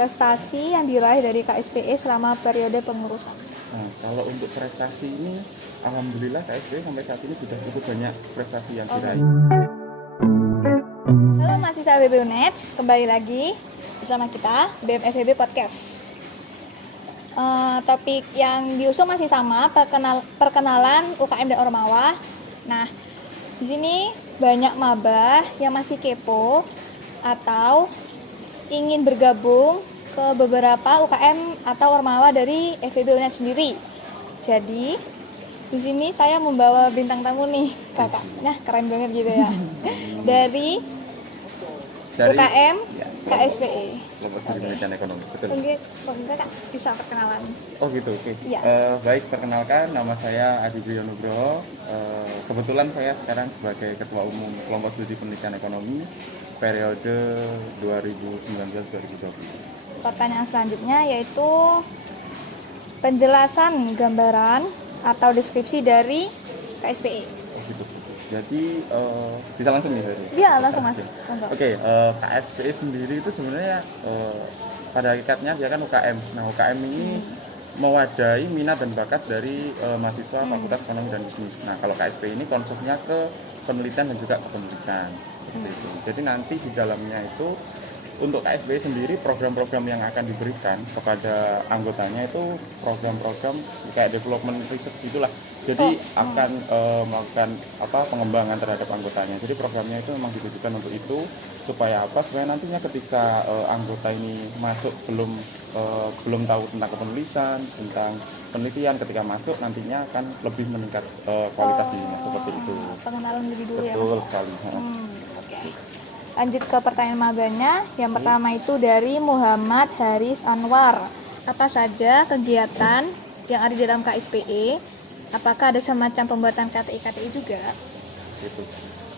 prestasi yang diraih dari KSPE selama periode pengurusan. Nah, kalau untuk prestasi ini, alhamdulillah KSPE sampai saat ini sudah cukup banyak prestasi yang diraih. Halo mahasiswa FEB UNED, kembali lagi bersama kita BEM FEB Podcast. Topik yang diusung masih sama, perkenalan UKM dan Ormawa. Nah, di sini banyak maba yang masih kepo atau ingin bergabung ke beberapa UKM atau Ormawa dari FEB UNED sendiri. Jadi di sini saya membawa bintang tamu nih, kakak. Nah, keren banget gitu ya. Dari UKM ya, KSPE. Kelompok Studi Pendidikan Ekonomi, betul. Mungkin kakak bisa perkenalan. Oh gitu, oke. Iya. Baik, perkenalkan, nama saya Adi Priyo Nugroho. Kebetulan saya sekarang sebagai Ketua Umum Kelompok Studi Pendidikan Ekonomi periode 2019-2020. Pertanyaan selanjutnya yaitu penjelasan gambaran atau deskripsi dari KSPE. Oh gitu. Jadi bisa langsung nih dari? Iya, langsung masuk. Oke, KSPE sendiri itu sebenarnya pada hakikatnya dia kan UKM. Nah, UKM ini mewadahi minat dan bakat dari mahasiswa Fakultas Ekonomi dan Bisnis. Nah, kalau KSPE ini konsepnya ke penelitian dan juga kepenulisan. Seperti itu. Jadi nanti di dalamnya itu untuk KSPE sendiri program-program yang akan diberikan kepada anggotanya itu program-program kayak development research gitulah. Jadi akan melakukan pengembangan terhadap anggotanya. Jadi programnya itu memang ditujukan untuk itu supaya supaya nantinya ketika anggota ini masuk belum tahu tentang kepenulisan, tentang penelitian, ketika masuk nantinya akan lebih meningkat kualitasnya seperti itu. Pengenalan lebih dulu. Betul ya, sekali. Oke. Lanjut ke pertanyaan maganya. Yang pertama itu dari Muhammad Haris Anwar. Apa saja kegiatan yang ada di dalam KSPE? Apakah ada semacam pembuatan KTI juga? Gitu.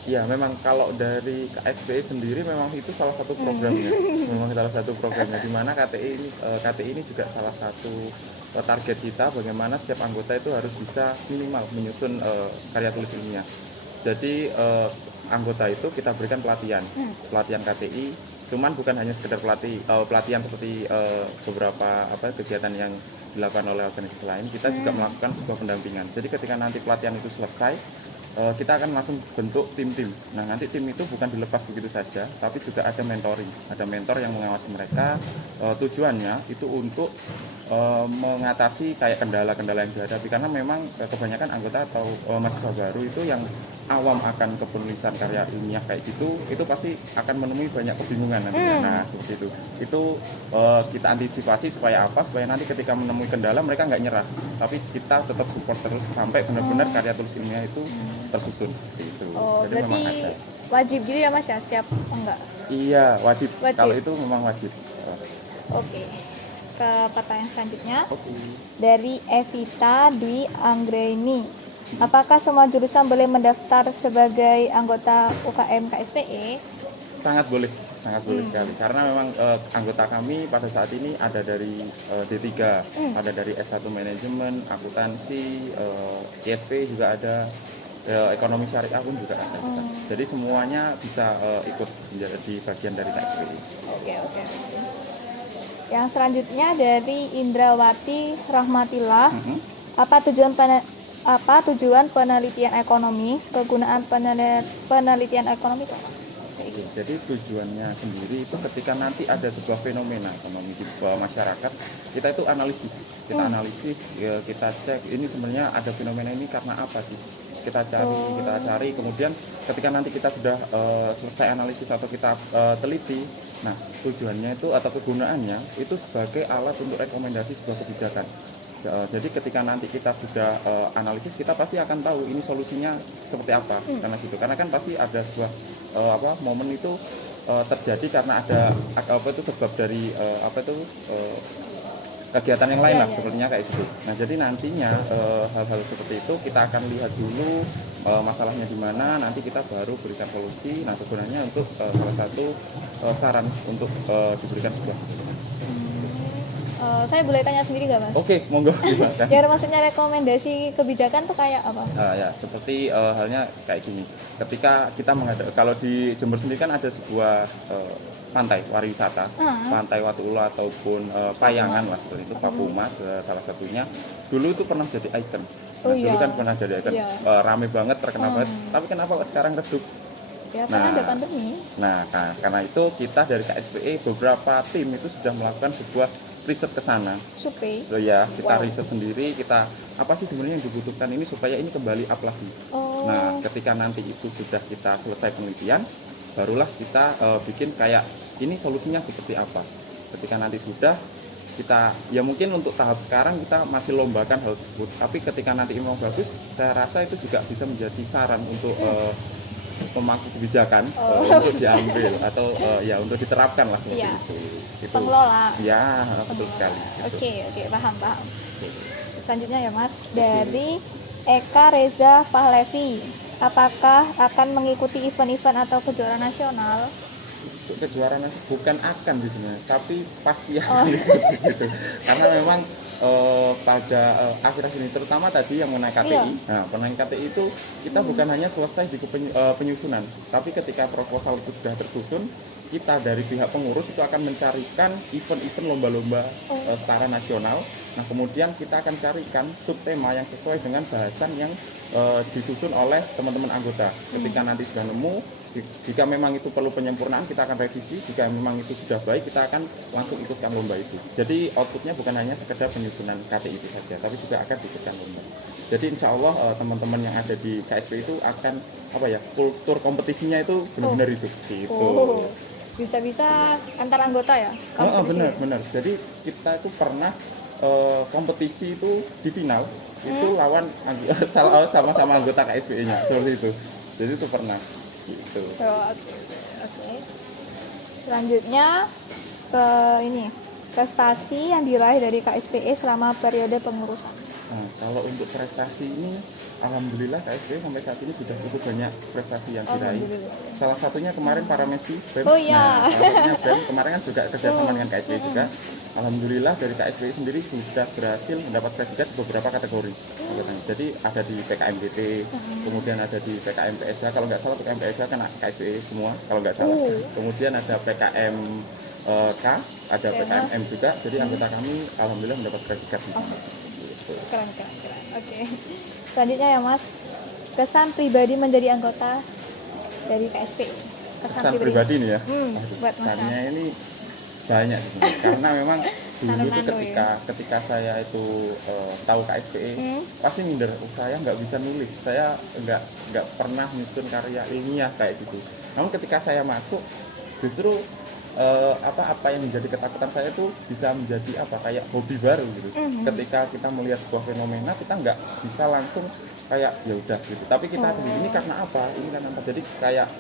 Ya, memang kalau dari KSPE sendiri memang itu salah satu programnya. Memang salah satu programnya di mana KTI ini juga salah satu target kita, bagaimana setiap anggota itu harus bisa minimal menyusun karya tulis ilmiah. Jadi anggota itu kita berikan pelatihan KTI, cuman bukan hanya sekedar pelatihan seperti beberapa kegiatan yang dilakukan oleh organisasi lain. Kita juga melakukan sebuah pendampingan. Jadi ketika nanti pelatihan itu selesai, kita akan langsung bentuk tim-tim. Nah, nanti tim itu bukan dilepas begitu saja, tapi juga ada mentoring. Ada mentor yang mengawasi mereka. Tujuannya itu untuk mengatasi kayak kendala-kendala yang dihadapi, karena memang kebanyakan anggota atau mahasiswa baru itu yang awam akan kepenulisan karya ilmiah kayak gitu, itu pasti akan menemui banyak kebingungan nantinya. Nah, seperti itu. Itu kita antisipasi supaya nanti ketika menemui kendala mereka nggak nyerah, tapi kita tetap support terus sampai benar-benar karya tulis ilmiah itu tersusun seperti itu. Jadi berarti wajib gitu ya Mas ya, setiap enggak? Iya, wajib. Kalau itu memang wajib. Oke. Ke pertanyaan selanjutnya. Dari Evita Dwi Anggreni. Apakah semua jurusan boleh mendaftar sebagai anggota UKM KSPE? Sangat boleh sekali. Karena memang anggota kami pada saat ini ada dari D3, ada dari S1 manajemen, akuntansi, ISP juga ada, ekonomi syariah pun juga ada. Jadi semuanya bisa ikut menjadi bagian dari KSPE. Oke. Yang selanjutnya dari Indrawati Rahmatillah. Apa tujuan penelitian ekonomi? Kegunaan penelitian ekonomi itu apa? Jadi tujuannya sendiri itu ketika nanti ada sebuah fenomena ekonomi di bawah masyarakat, kita itu analisis. Kita cek ini sebenarnya ada fenomena ini karena apa sih? Kita cari, kemudian ketika nanti kita sudah selesai analisis atau kita teliti, nah tujuannya itu atau kegunaannya itu sebagai alat untuk rekomendasi sebuah kebijakan. Jadi ketika nanti kita sudah analisis, kita pasti akan tahu ini solusinya seperti apa. Karena kan pasti ada sebuah momen itu terjadi karena ada sebab dari kegiatan yang lain sepertinya kayak gitu. Nah, jadi nantinya hal-hal seperti itu kita akan lihat dulu masalahnya di mana, nanti kita baru berikan solusi. Nah, sebenarnya untuk salah satu saran untuk diberikan sebuah saya boleh tanya sendiri nggak Mas? Oke, monggo silakan. Ya, maksudnya rekomendasi kebijakan tuh kayak apa? Ya, seperti halnya kayak gini. Ketika kita kalau di Jember sendiri kan ada sebuah pantai pariwisata, pantai Watuula ataupun Payangan lah seperti itu, Papuma salah satunya. Dulu itu pernah jadi ikon. Nah, dulu kan pernah jadi ikon, rame banget, terkenal banget. Tapi kenapa kok sekarang redup? Ya karena ada pandemi. Nah, karena itu kita dari KSPE beberapa tim itu sudah melakukan sebuah riset ke sana. Survei. So ya, kita riset sendiri, kita apa sih sebenarnya yang dibutuhkan ini supaya ini kembali up lagi. Nah, ketika nanti itu sudah kita selesai penelitian, barulah kita bikin kayak ini solusinya seperti apa. Ketika nanti sudah kita ya mungkin untuk tahap sekarang kita masih lombakan hal tersebut. Tapi ketika nanti memang bagus, saya rasa itu juga bisa menjadi saran untuk pemangku kebijakan untuk diambil atau ya untuk diterapkan lah seperti itu. Pengelola. Ya, betul sekali. Oke, paham. Selanjutnya ya Mas, dari Eka Reza Pahlevi, apakah akan mengikuti event-event atau kejuaraan nasional? Untuk kejuaraan bukan akan di sini, tapi pasti akan gitu. Karena memang pada akhir-akhir ini terutama tadi yang mengenai KTI. Nah, mengenai KTI itu kita bukan hanya selesai di penyusunan, tapi ketika proposal itu sudah tersusun, kita dari pihak pengurus itu akan mencarikan event-event lomba-lomba setara nasional. Nah, kemudian kita akan carikan subtema yang sesuai dengan bahasan yang disusun oleh teman-teman anggota. Ketika nanti sudah nemu, jika memang itu perlu penyempurnaan, kita akan revisi. Jika memang itu sudah baik, kita akan langsung ikutkan lomba itu. Jadi outputnya bukan hanya sekedar penyusunan KTI itu saja, tapi juga akan ikutkan lomba. Jadi insya Allah teman-teman yang ada di KSP itu akan kultur kompetisinya itu benar-benar hidup gitu. Bisa-bisa antar anggota ya? Benar. Jadi kita itu pernah kompetisi itu di final itu lawan sama-sama anggota KSPE-nya seperti itu. Jadi itu pernah gitu. Oke. Selanjutnya ke ini, prestasi yang diraih dari KSPE selama periode pengurusan. Nah, kalau untuk prestasi ini alhamdulillah KSPE sampai saat ini sudah cukup banyak prestasi yang diraih. Salah satunya kemarin Paramessi BEM. Nah, salah satunya BEM kemarin kan juga kerjasama dengan KSPE juga. Alhamdulillah dari KSPE sendiri sudah berhasil mendapat predikat beberapa kategori. Jadi ada di PKMBT, kemudian ada di PKM PSH. Kalau nggak salah PKM PSH kan KSPE semua, kalau nggak salah. Kemudian ada PKM K, ada PKMM juga. Jadi anggota kami alhamdulillah mendapat predikat di sana. Keren. Oke. Selanjutnya ya Mas, kesan pribadi menjadi anggota dari KSPE. Kesan pribadi nih ya. Buat Mas. Kesannya ini banyak karena memang dulu itu ketika saya itu tahu KSPE pasti minder, saya nggak bisa nulis, saya nggak pernah nyusun karya ilmiah kayak gitu. Namun ketika saya masuk justru apa yang menjadi ketakutan saya itu bisa menjadi kayak hobi baru gitu. Ketika kita melihat sebuah fenomena kita nggak bisa langsung kayak ya udah gitu, tapi kita ini karena apa, jadi kayak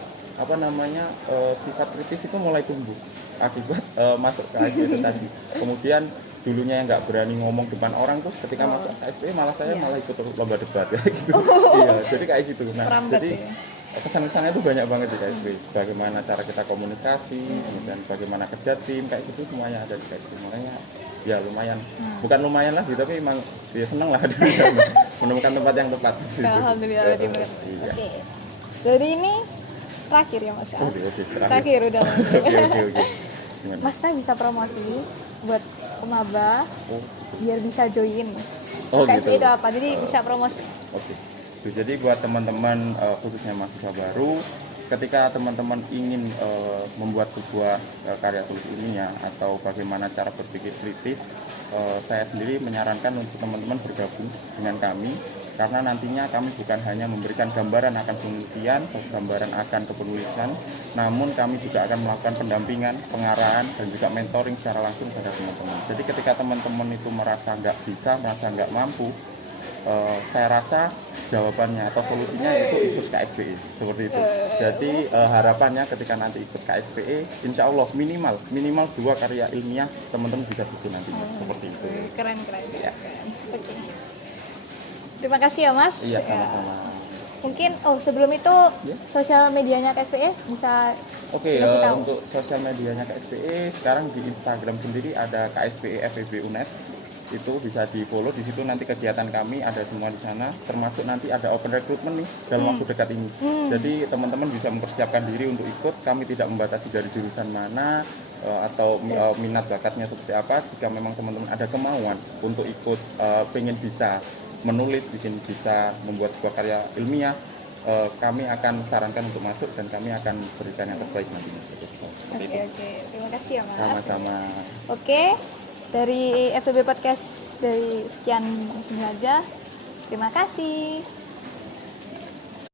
sifat kritis itu mulai tumbuh akibat masuk ke KSPE tadi. Kemudian dulunya yang nggak berani ngomong depan orang tuh ketika masuk KSPE malah ikut lomba debat ya gitu. Iya, jadi kayak gitu. Nah, jadi kesan-kesannya itu banyak banget di KSPE. Bagaimana cara kita komunikasi, kemudian bagaimana kerja tim, kayak gitu semuanya ada di KSPE. Makanya ya lumayan, bukan lumayan lah, tapi emang dia seneng lah menemukan tempat yang tepat. Alhamdulillah berarti benar. Oke. Dari ini terakhir ya Mas ya. Terakhir udah. Oke. Mas bisa promosi buat pemaba biar bisa join. KSPE itu apa? Jadi bisa promosi. Oke. Jadi buat teman-teman khususnya mahasiswa baru, ketika teman-teman ingin membuat sebuah karya tulis ilmiah atau bagaimana cara berpikir kritis, saya sendiri menyarankan untuk teman-teman bergabung dengan kami, karena nantinya kami bukan hanya memberikan gambaran akan penelitian, gambaran akan kepenulisan, namun kami juga akan melakukan pendampingan, pengarahan, dan juga mentoring secara langsung pada teman-teman. Jadi ketika teman-teman itu merasa nggak bisa, merasa nggak mampu, saya rasa jawabannya atau solusinya itu ikut KSPE seperti itu. Jadi harapannya ketika nanti ikut KSPE, insya Allah minimal 2 karya ilmiah teman-teman bisa bikin nantinya seperti itu. Keren. Ya. Oke. Terima kasih ya Mas. Iya, sama-sama. Mungkin sebelum itu sosial medianya KSPE bisa. Oke, untuk sosial medianya KSPE sekarang di Instagram sendiri ada KSPE FEB UNED. itu bisa di follow di situ, nanti kegiatan kami ada semua di sana, termasuk nanti ada open recruitment nih dalam waktu dekat ini. Jadi teman-teman bisa mempersiapkan diri untuk ikut. Kami tidak membatasi dari jurusan mana atau minat bakatnya seperti apa. Jika memang teman-teman ada kemauan untuk ikut, pengen bisa menulis, bisa membuat sebuah karya ilmiah, kami akan sarankan untuk masuk dan kami akan berikan yang terbaik nantinya. Oke, terima kasih ya Mas. Sama-sama. Oke, dari FEB Podcast dari sekian sini aja. Terima kasih.